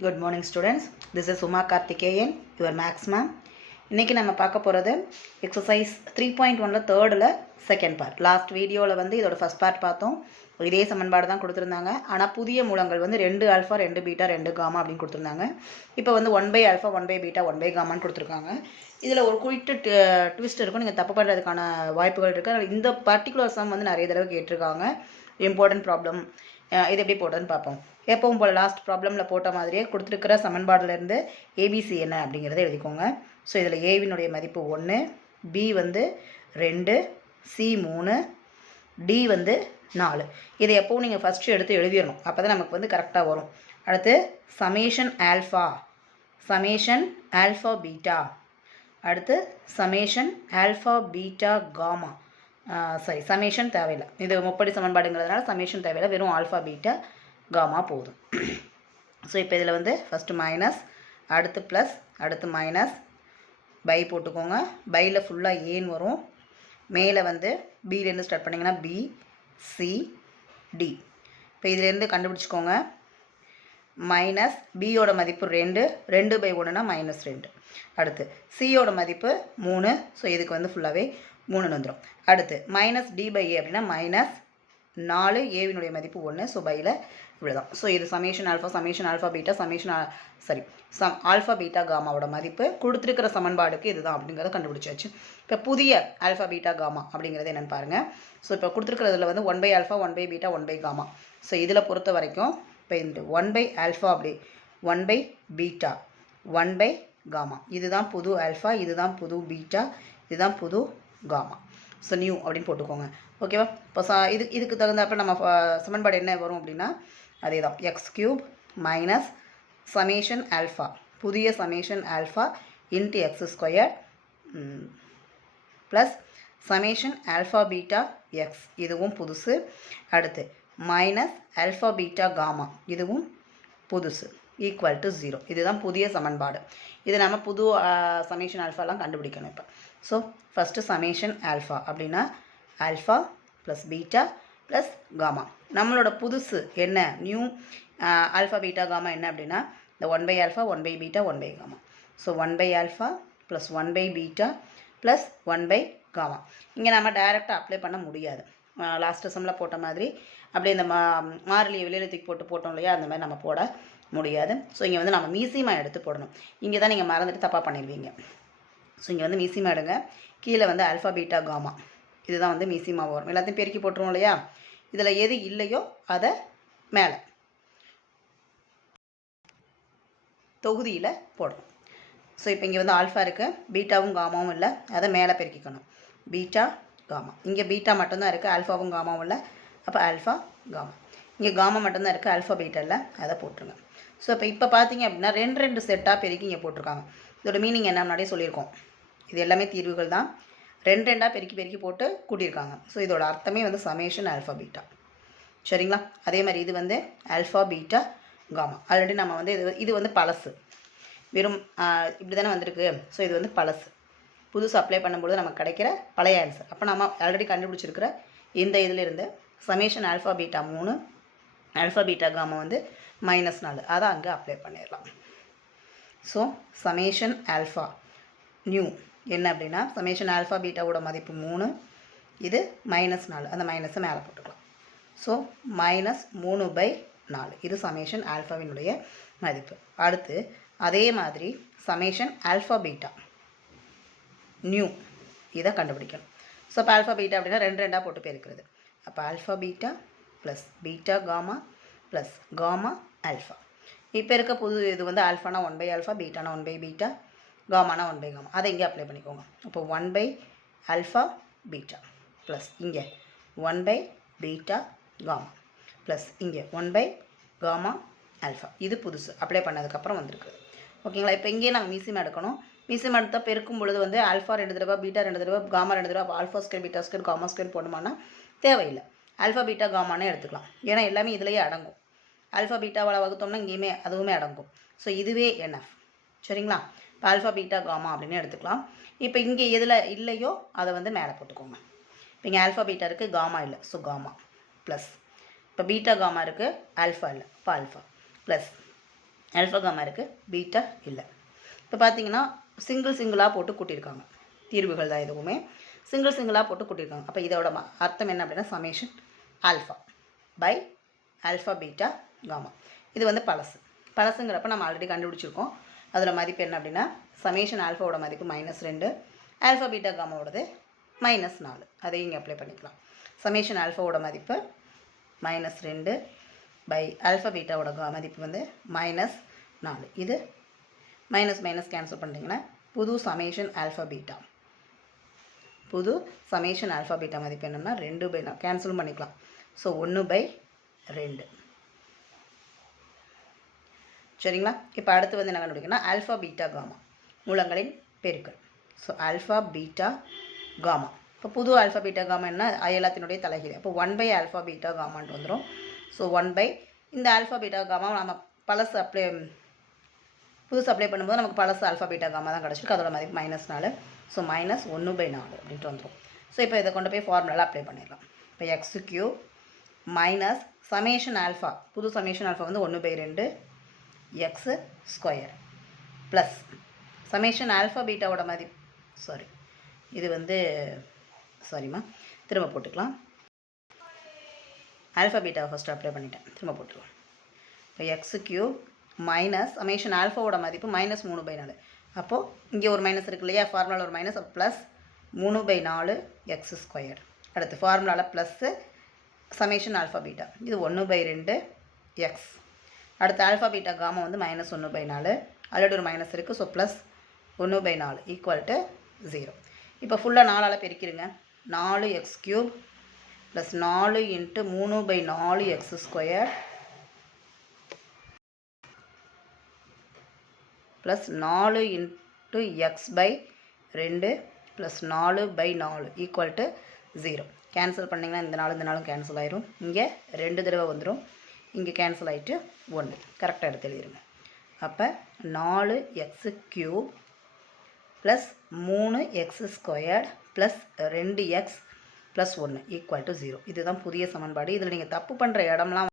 Good morning students. This is Uma Karthikeyan, your Max ma'am. இன்னைக்கு நம்ம பார்க்க போகிறது எக்ஸசைஸ் 3.1ல தேர்டில் செகண்ட் பார்ட். லாஸ்ட் வீடியோவில் வந்து இதோட ஃபஸ்ட் பார்ட் பார்த்தோம். இதே சமன்பாடு தான் கொடுத்துருந்தாங்க. ஆனால் புதிய மூலங்கள் வந்து 2 ஆல்ஃபா 2 பீட்டா 2 காமா அப்படின்னு கொடுத்துருந்தாங்க. இப்போ வந்து 1 ஆல்ஃபா 1 பீட்டா 1 காமான்னு கொடுத்துருக்காங்க. இதில் ஒரு குறிப்பிட்ட ட்விஸ்ட் இருக்கும். நீங்கள் தப்பு பண்ணுறதுக்கான வாய்ப்புகள் இருக்குது. இந்த பர்டிகுலர் சம் வந்து நிறைய தடவை கேட்டிருக்காங்க. Important problem. இது எப்படி போடுறதுன்னு பார்ப்போம். எப்பவும் போல் லாஸ்ட் ப்ராப்ளமில் போட்ட மாதிரியே கொடுத்துருக்கிற சமன்பாடுலேருந்து ஏபிசி என்ன அப்படிங்கிறத எழுதிக்கோங்க. ஸோ இதில் ஏவினுடைய மதிப்பு 1, பி வந்து 2, சி 3, டி வந்து 4. இதை எப்போவும் நீங்கள் ஃபஸ்ட்டு எடுத்து எழுதிடணும். அப்போ தான் நமக்கு வந்து கரெக்டாக வரும். அடுத்து சமேஷன் ஆல்ஃபா பீட்டா, அடுத்து summation alpha beta gamma. Summation தேவையில்லை, இது 30 சமன்பாடுங்கிறதுனால சமேஷன் தேவையில்லை, வெறும் ஆல்ஃபா பீட்டா காமா போதும். ஸோ இப்போ இதில் வந்து ஃபஸ்ட்டு மைனஸ், அடுத்து ப்ளஸ், அடுத்து மைனஸ், பை போட்டுக்கோங்க. பையில் ஃபுல்லாக ஏன்னு வரும். மேலே வந்து பிலேருந்து ஸ்டார்ட் பண்ணிங்கன்னா பி, சி, டி. இப்போ இதிலேருந்து கண்டுபிடிச்சிக்கோங்க. மைனஸ் பியோட மதிப்பு 2, 2/1னா -2. அடுத்து சியோட மதிப்பு 3, ஸோ இதுக்கு வந்து ஃபுல்லாகவே 3 வந்துடும். அடுத்து மைனஸ் டி/ஏ அப்படின்னா -4, ஏவினுடைய மதிப்பு 1, ஸோ பையில் இவ்வளோதான். ஸோ இது summation alpha beta alpha beta காமாவோட மதிப்பு கொடுத்துருக்கிற சமன்பாடுக்கு இதுதான் அப்படிங்கிறத கண்டுபிடிச்சாச்சு. இப்போ புதிய ஆல்ஃபா பீட்டா காமா அப்படிங்கிறது என்னென்னு பாருங்கள். ஸோ இப்போ கொடுத்துருக்கிறதுல வந்து 1 ஆல்ஃபா 1 பீட்டா 1 காமா. ஸோ இதில் பொறுத்த வரைக்கும் இப்போ இந்த 1 ஆல்ஃபா அப்படி 1 பீட்டா 1 காமா, இதுதான் புது ஆல்ஃபா, இதுதான் புது பீட்டா, இதுதான் புது காமா. ஸோ நியூ அப்படின்னு போட்டுக்கோங்க. ஓகேவா? இப்போ இதுக்கு தகுந்தாப்பில் நம்ம சமன்பாடு என்ன வரும் அப்படின்னா அதே தான், x³ மைனஸ் சமேஷன் ஆல்ஃபா, புதிய summation alpha into x² plus summation alpha beta X, இதுவும் புதுசு. அடுத்து மைனஸ் ஆல்ஃபா பீட்டா காமா, இதுவும் புதுசு, ஈக்குவல் டு 0. இதுதான் புதிய சமன்பாடு. இது நம்ம புது சமேஷன் ஆல்ஃபாலாம் கண்டுபிடிக்கணும் இப்போ. ஸோ ஃபஸ்ட்டு சமேஷன் ஆல்ஃபா அப்படின்னா alpha plus beta plus gamma. நம்மளோட புதுசு என்ன, நியூ ஆல்ஃபா பீட்டா காமா என்ன அப்படின்னா இந்த 1 alpha 1 beta 1 gamma. So 1 alpha plus 1 beta plus 1 gamma. இங்கே நம்ம டைரெக்டாக அப்ளை பண்ண முடியாது. லாஸ்ட் சம்மில் போட்ட மாதிரி அப்படியே இந்த மாறிலியை வெளியிலத்துக்கு போட்டோம் இல்லையா, அந்த மாதிரி நம்ம போட முடியாது. ஸோ இங்கே வந்து நம்ம மீசிமா எடுத்து போடணும். இங்கே தான் நீங்கள் மறந்துட்டு தப்பாக பண்ணிடுவீங்க. ஸோ இங்கே வந்து மீசிமா எடுங்க. கீழே வந்து ஆல்ஃபா பீட்டா காமா, இதுதான் வந்து மீசிமா வரும். எல்லாத்தையும் பெருக்கி போட்டுருவோம் இல்லையா, இதில் எது இல்லையோ அதை மேலே தொகுதியில் போடணும். ஸோ இப்போ இங்கே வந்து ஆல்ஃபா இருக்குது, பீட்டாவும் காமாவும் இல்லை, அதை மேலே பெருக்கிக்கணும். பீட்டா காமா, இங்கே பீட்டா மட்டும்தான் இருக்குது, ஆல்ஃபாவும் காமாவும் இல்லை, அப்போ ஆல்ஃபா காமா. இங்கே காமா மட்டும்தான் இருக்குது, ஆல்ஃபா பீட்டா இல்லை, அதை போட்டுருங்க. ஸோ இப்போ பார்த்தீங்க அப்படின்னா 2 செட்டாக பெருக்கி இங்கே போட்டிருக்காங்க. இதோட மீனிங் என்ன முன்னாடியே சொல்லியிருக்கோம். இது எல்லாமே தீர்வுகள் தான். 2 பெருக்கி போட்டு கூட்டியிருக்காங்க. ஸோ இதோட அர்த்தமே வந்து சமேஷன் ஆல்ஃபா பீட்டா. சரிங்களா? அதே மாதிரி இது வந்து ஆல்ஃபா பீட்டா காமா. ஆல்ரெடி நம்ம வந்து இது வந்து பழசு, வெறும் இப்படி தானே வந்திருக்கு. ஸோ இது வந்து பழசு. புதுசு அப்ளை பண்ணும்போது நமக்கு கிடைக்கிற பழைய ஆன்சர். அப்போ நம்ம ஆல்ரெடி கண்டுபிடிச்சிருக்கிற இந்த இதில் இருந்து summation alpha beta 3, alpha beta gamma வந்து -4, அதை அங்கே அப்ளை பண்ணிடலாம். ஸோ சமேஷன் ஆல்ஃபா நியூ என்ன அப்படின்னா சமேஷன் ஆல்ஃபா பீட்டாவோட மதிப்பு 3, இது -4, அந்த மைனஸை மேலே போட்டுக்கலாம். ஸோ -3/4, இது சமேஷன் ஆல்ஃபாவினுடைய மதிப்பு. அடுத்து அதே மாதிரி சமேஷன் ஆல்ஃபா பீட்டா நியூ, இதை கண்டுபிடிக்கணும். ஸோ இப்போ ஆல்ஃபா பீட்டா அப்படின்னா 2 போட்டு பெருக்கிறது. அப்போ alpha beta plus beta gamma plus gamma alpha. இப்போ இருக்க புது இது வந்து ஆல்ஃபானா 1 ஆல்ஃபா, பீட்டானா 1 பீட்டா, காமானா 1 காமா, அதை இங்கே அப்ளை பண்ணிக்கோங்க. அப்போ 1 ஆல்ஃபா பீட்டா ப்ளஸ் இங்கே 1 பீட்டா காமா ப்ளஸ் இங்கே 1 காமா ஆல்ஃபா. இது புதுசு அப்ளை பண்ணதுக்கப்புறம் வந்திருக்கு. ஓகேங்களா? இப்போ இங்கேயே நம்ம மீசிமா எடுக்கணும். மீசிமா எடுத்தால் பெருக்கும் பொழுது வந்து ஆல்ஃபா 2 தடவை, பீட்டா 2 தடவை, காமா 2 தடவை, alpha square beta square gamma square போடணுமானா தேவையில்லை. ஆல்ஃபா பீட்டா காமானே எடுத்துக்கலாம். ஏன்னா எல்லாமே இதிலேயே அடங்கும். ஆல்ஃபா பீட்டாவால் வகுத்தோம்னா இங்கேயுமே அதுவுமே அடங்கும். ஸோ இதுவே என்எஃப். சரிங்களா? இப்போ ஆல்ஃபா பீட்டா காமா அப்படின்னு எடுத்துக்கலாம். இப்போ இங்கே எதில் இல்லையோ அதை வந்து மேலே போட்டுக்கோங்க. இப்போ இங்கே ஆல்ஃபா பீட்டா இருக்குது, காமா இல்லை, ஸோ காமா ப்ளஸ் இப்போ பீட்டா காமா இருக்குது, ஆல்ஃபா இல்லை, இப்போ ஆல்ஃபா ப்ளஸ் ஆல்ஃபா காமா இருக்குது, பீட்டா இல்லை. இப்போ பார்த்தீங்கன்னா சிங்கிளாக போட்டு கூட்டியிருக்காங்க. தீர்வுகள் தான் எதுவுமே சிங்கிளாக போட்டு கூட்டியிருக்காங்க. அப்போ இதோட அர்த்தம் என்ன அப்படின்னா summation alpha by alpha beta gamma. இது வந்து பழசுங்கிறப்ப நம்ம ஆல்ரெடி கண்டுபிடிச்சிருக்கோம். அதில் மதிப்பு என்ன அப்படின்னா சமேஷன் ஆல்ஃபாவோட மதிப்பு -2, ஆல்ஃபா பீட்டா காமாவோடது -4. அதையும் இங்கே அப்ளை பண்ணிக்கலாம். சமேஷன் ஆல்ஃபாவோட மதிப்பு -2 பை ஆல்ஃபா பீட்டாவோட மதிப்பு வந்து -4. இது மைனஸ் கேன்சல் பண்ணிட்டீங்கன்னா புது சமேஷன் ஆல்ஃபா பீட்டா மதிப்பு என்னென்னா 2/4 கேன்சலும் பண்ணிக்கலாம். ஸோ 1/2. சரிங்களா? இப்போ அடுத்து வந்து என்ன கண்டுபிடிக்கணும்னா ஆல்ஃபா பீட்டா காமா மூலங்களின் பெருக்கல். So alpha beta gamma. இப்போ புது ஆல்ஃபா பீட்டா காமா என்ன எல்லாத்தினுடைய தலைகீழ். அப்போ 1 ஆல்ஃபா பீட்டா காமான்ட்டு வந்துடும். ஸோ 1 இந்த ஆல்ஃபா பீட்டா காமா நம்ம புதுசு அப்ளை பண்ணும்போது நமக்கு பழசு ஆல்ஃபா பீட்டா காமா தான் கிடச்சிருக்கு. அதோட மதிப்பு -4. ஸோ -1/4 அப்படின்ட்டு வந்துடும். ஸோ இப்போ இதை கொண்டு போய் ஃபார்முலாவில் அப்ளை பண்ணிடலாம். இப்போ x³ மைனஸ் சமேஷன் ஆல்ஃபா புது சமேஷன் ஆல்ஃபா வந்து 1/2 x² ப்ளஸ் சமேஷன் ஆல்ஃபா பீட்டாவோட மதிப்பு இது வந்து திரும்ப போட்டுக்கலாம். ஆல்ஃபா பீட்டாவை ஃபஸ்ட்டு அப்ளை பண்ணிட்டேன், திரும்ப போட்டுக்கலாம். இப்போ x³ மைனஸ் சமேஷன் ஆல்ஃபாவோட மதிப்பு -3/4. அப்போது இங்கே ஒரு மைனஸ் இருக்கு இல்லையா, ஃபார்முலாவில் ஒரு மைனஸ், ப்ளஸ் 3/4 x². அடுத்து ஃபார்முலாவில் ப்ளஸ்ஸு சமேஷன் ஆல்ஃபா பீட்டா இது 1/2 x. அடுத்து ஆல்ஃபா பீட்டா காமா வந்து -1/4, ஆல்ரெடி ஒரு மைனஸ் இருக்குது. So plus 1/4 equal to 0. இப்போ ஃபுல்லாக 4ஆல் பெருக்கிடுங்க. 4x³ plus 4 × 3/4 x² plus 4 × x/2 plus 4/4 equal to 0. Cancel பண்ணிங்கன்னா இந்த நாளும் கேன்சல் ஆயிரும். இங்கே 2 தடவை வந்துடும், இங்கே கேன்சல் ஆகிட்டு 1. கரெக்டாக எடுத்து எழுதிடுங்க. அப்போ 4x³ plus 3x² plus 2x plus 1 equal to 0. இதுதான் புதிய சமன்பாடு. இதில் நீங்கள் தப்பு பண்ணுற இடம்லாம்